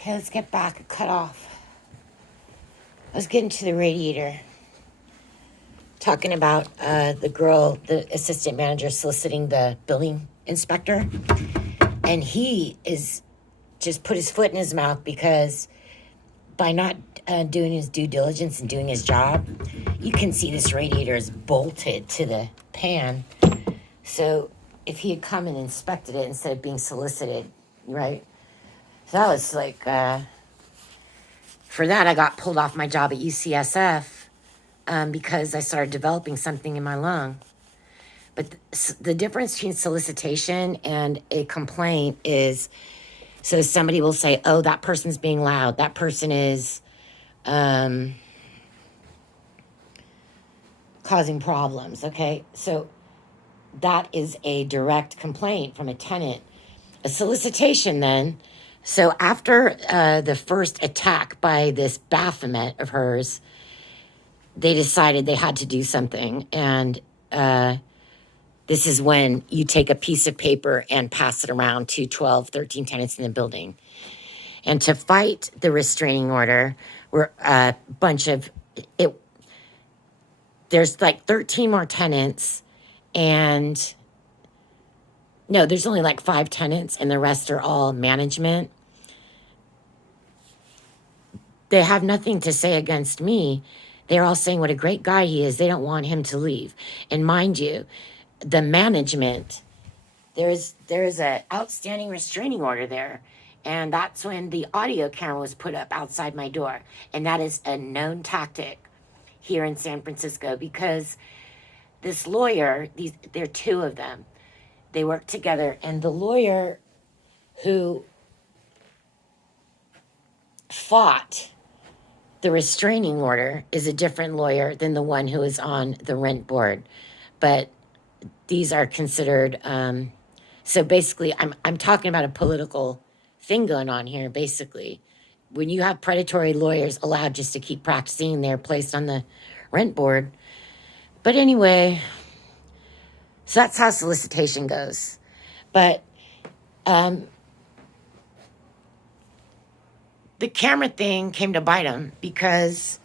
Okay, let's get back. Cut off. Let's get into the radiator. Talking about the girl, the assistant manager soliciting the building inspector. And he is just put his foot in his mouth because by not doing his due diligence and doing his job, you can see this radiator is bolted to the pan. So if he had come and inspected it instead of being solicited, right? So that was like, for that, I got pulled off my job at UCSF because I started developing something in my lung. But the difference between solicitation and a complaint is, so somebody will say, oh, that person's being loud. That person is causing problems, okay? So that is a direct complaint from a tenant. A solicitation then, so after the first attack by this Baphomet of hers, they decided they had to do something. And this is when you take a piece of paper and pass it around to 12, 13 tenants in the building. And to fight the restraining order, were a bunch of it. There's like 13 more tenants, and no, there's only like 5 tenants, and the rest are all management. They have nothing to say against me. They're all saying what a great guy he is. They don't want him to leave. And mind you, the management, there's an outstanding restraining order there. And that's when the audio camera was put up outside my door. And that is a known tactic here in San Francisco because this lawyer, there are 2 of them. They work together. And the lawyer who fought the restraining order is a different lawyer than the one who is on the rent board. But these are considered, so basically I'm talking about a political thing going on here, basically. When you have predatory lawyers allowed just to keep practicing, they're placed on the rent board. But anyway, so that's how solicitation goes. But the camera thing came to bite him because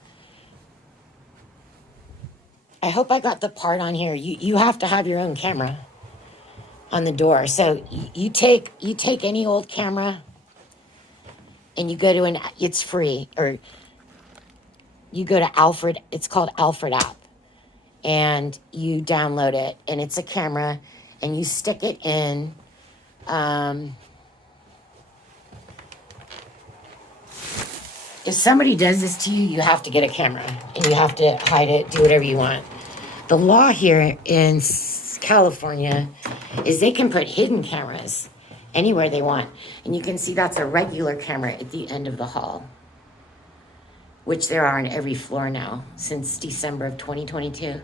I hope I got the part on here. You have to have your own camera on the door. So you take any old camera and you go to it's free, or you go to Alfred, it's called Alfred app, and you download it, and it's a camera, and you stick it in, if somebody does this to you, you have to get a camera, and you have to hide it, do whatever you want. The law here in California is they can put hidden cameras anywhere they want. And you can see that's a regular camera at the end of the hall, which there are on every floor now since December of 2022.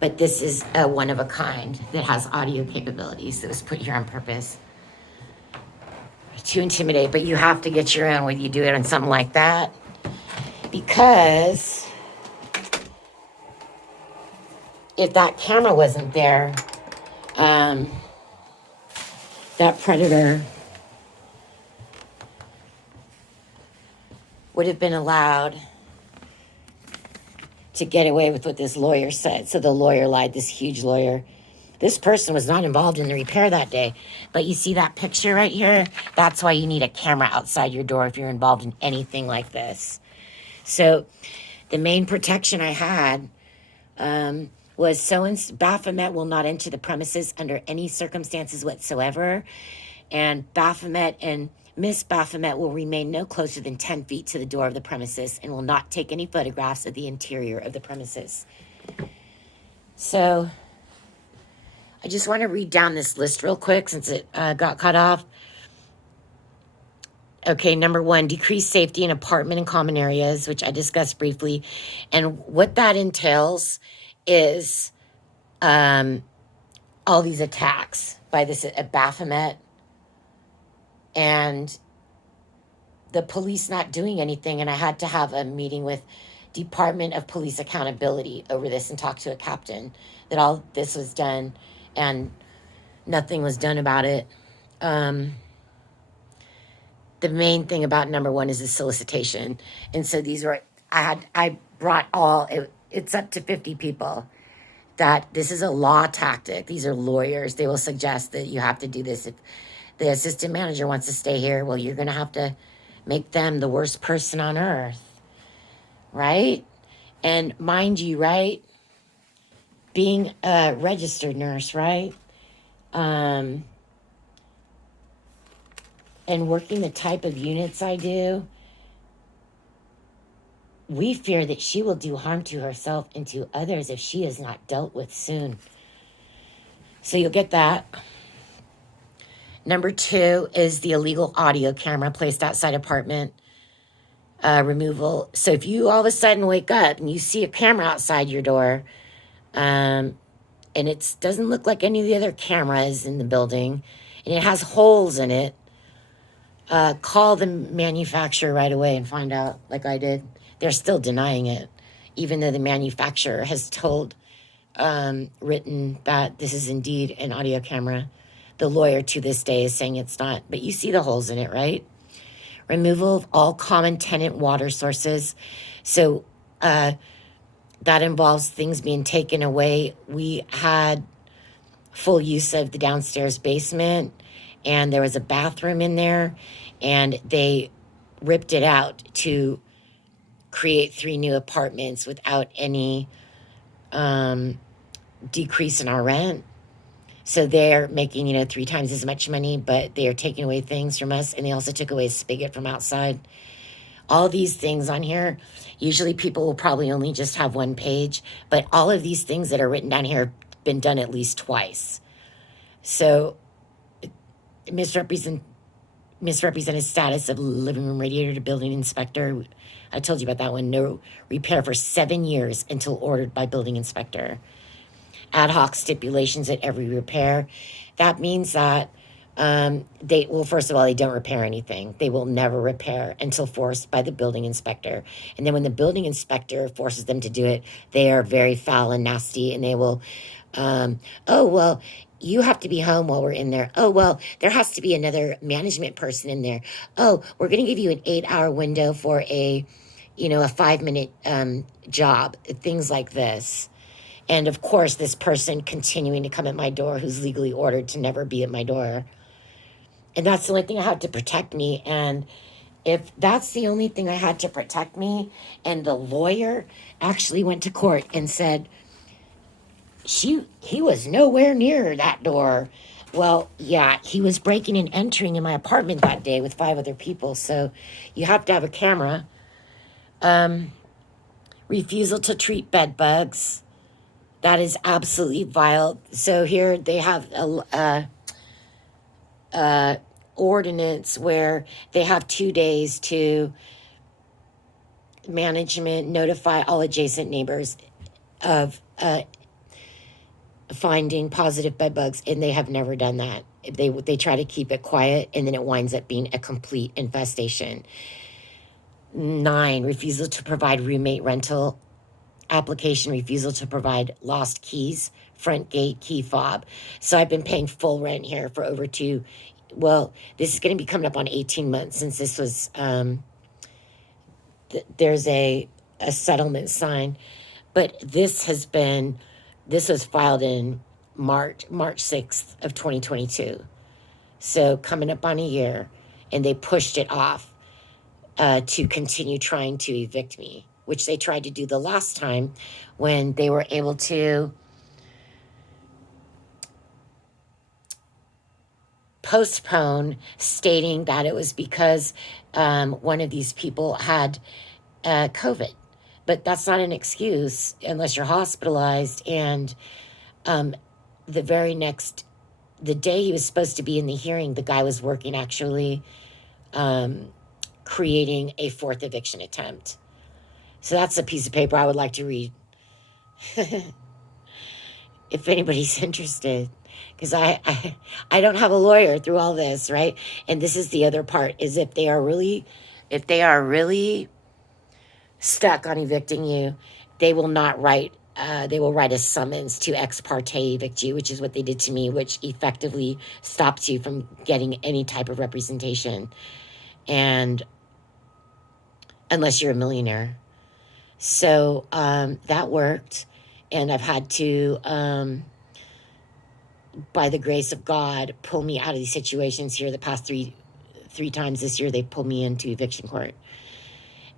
But this is a one of a kind that has audio capabilities that was put here on purpose to intimidate. But you have to get your own when you do it on something like that, because if that camera wasn't there, that predator would have been allowed to get away with what this lawyer said. So the lawyer lied, this huge lawyer. This person was not involved in the repair that day. But you see that picture right here? That's why you need a camera outside your door if you're involved in anything like this. So the main protection I had was Baphomet will not enter the premises under any circumstances whatsoever. And Baphomet and Miss Baphomet will remain no closer than 10 feet to the door of the premises and will not take any photographs of the interior of the premises. So I just want to read down this list real quick since it got cut off. Okay, number 1, decreased safety in apartment and common areas, which I discussed briefly. And what that entails is all these attacks by this Baphomet and the police not doing anything. And I had to have a meeting with Department of Police Accountability over this and talk to a captain that all this was done and nothing was done about it. The the main thing about number one is the solicitation. And so these were, I brought it's up to 50 people that this is a law tactic. These are lawyers. They will suggest that you have to do this. If the assistant manager wants to stay here, well, you're going to have to make them the worst person on earth, right? And mind you, right, being a registered nurse, right, and working the type of units I do, we fear that she will do harm to herself and to others if she is not dealt with soon. So you'll get that. Number two is the illegal audio camera placed outside apartment removal. So if you all of a sudden wake up and you see a camera outside your door, and it doesn't look like any of the other cameras in the building, and it has holes in it, call the manufacturer right away and find out, like I did. They're still denying it, even though the manufacturer has written that this is indeed an audio camera. The lawyer to this day is saying it's not, but you see the holes in it, right? Removal of all common tenant water sources. So that involves things being taken away. We had full use of the downstairs basement, and there was a bathroom in there, and they ripped it out to create 3 new apartments without any decrease in our rent. So they're making, 3 times as much money, but they are taking away things from us, and they also took away a spigot from outside. All these things on here, usually people will probably only just have 1 page, but all of these things that are written down here have been done at least twice. So misrepresented status of living room radiator to building inspector. I told you about that one. No repair for 7 years until ordered by building inspector. Ad hoc stipulations at every repair. That means that first of all, they don't repair anything. They will never repair until forced by the building inspector. And then when the building inspector forces them to do it, they are very foul and nasty, and they will, oh, well, you have to be home while we're in there. Oh, well, there has to be another management person in there. Oh, we're going to give you an 8-hour window for a 5-minute job, things like this. And of course, this person continuing to come at my door who's legally ordered to never be at my door. And that's the only thing I had to protect me. And if that's the only thing I had to protect me, and the lawyer actually went to court and said, he was nowhere near that door. Well, yeah, he was breaking and entering in my apartment that day with 5 other people. So you have to have a camera. Refusal to treat bed bugs. That is absolutely vile. So here they have a ordinance where they have 2 days to management notify all adjacent neighbors of finding positive bed bugs, and they have never done that. They try to keep it quiet, and then it winds up being a complete infestation. 9, refusal to provide roommate rental application, refusal to provide lost keys, front gate key fob. So I've been paying full rent here for over this is going to be coming up on 18 months since this was, there's a settlement signed, but this was filed in March 6th of 2022. So coming up on a year, and they pushed it off to continue trying to evict me, which they tried to do the last time when they were able to postpone, stating that it was because one of these people had COVID. But that's not an excuse unless you're hospitalized. And the day he was supposed to be in the hearing, the guy was working actually creating a 4th eviction attempt. So that's a piece of paper I would like to read if anybody's interested, because I don't have a lawyer through all this, right? And this is the other part, is if they are really stuck on evicting you, they will not write, they will write a summons to ex parte evict you, which is what they did to me, which effectively stops you from getting any type of representation. and unless you're a millionaire. So that worked, and I've had to, by the grace of God, pull me out of these situations here. The past three times this year, they've pulled me into eviction court,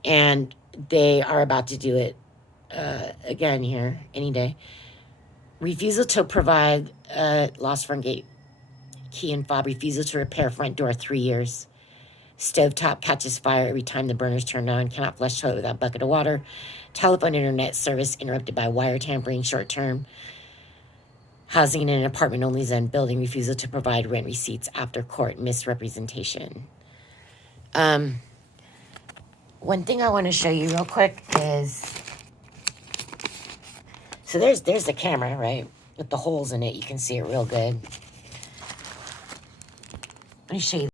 and they are about to do it again here any day. Refusal to provide lost front gate key and fob. Refusal to repair front door, 3 years. Stovetop catches fire every time the burner's turned on. Cannot flush toilet without bucket of water. Telephone internet service interrupted by wire tampering. Short term housing in an apartment only zone building. Refusal to provide rent receipts after court misrepresentation. One thing I want to show you real quick is, so there's the camera, right, with the holes in it. You can see it real good. Let me show you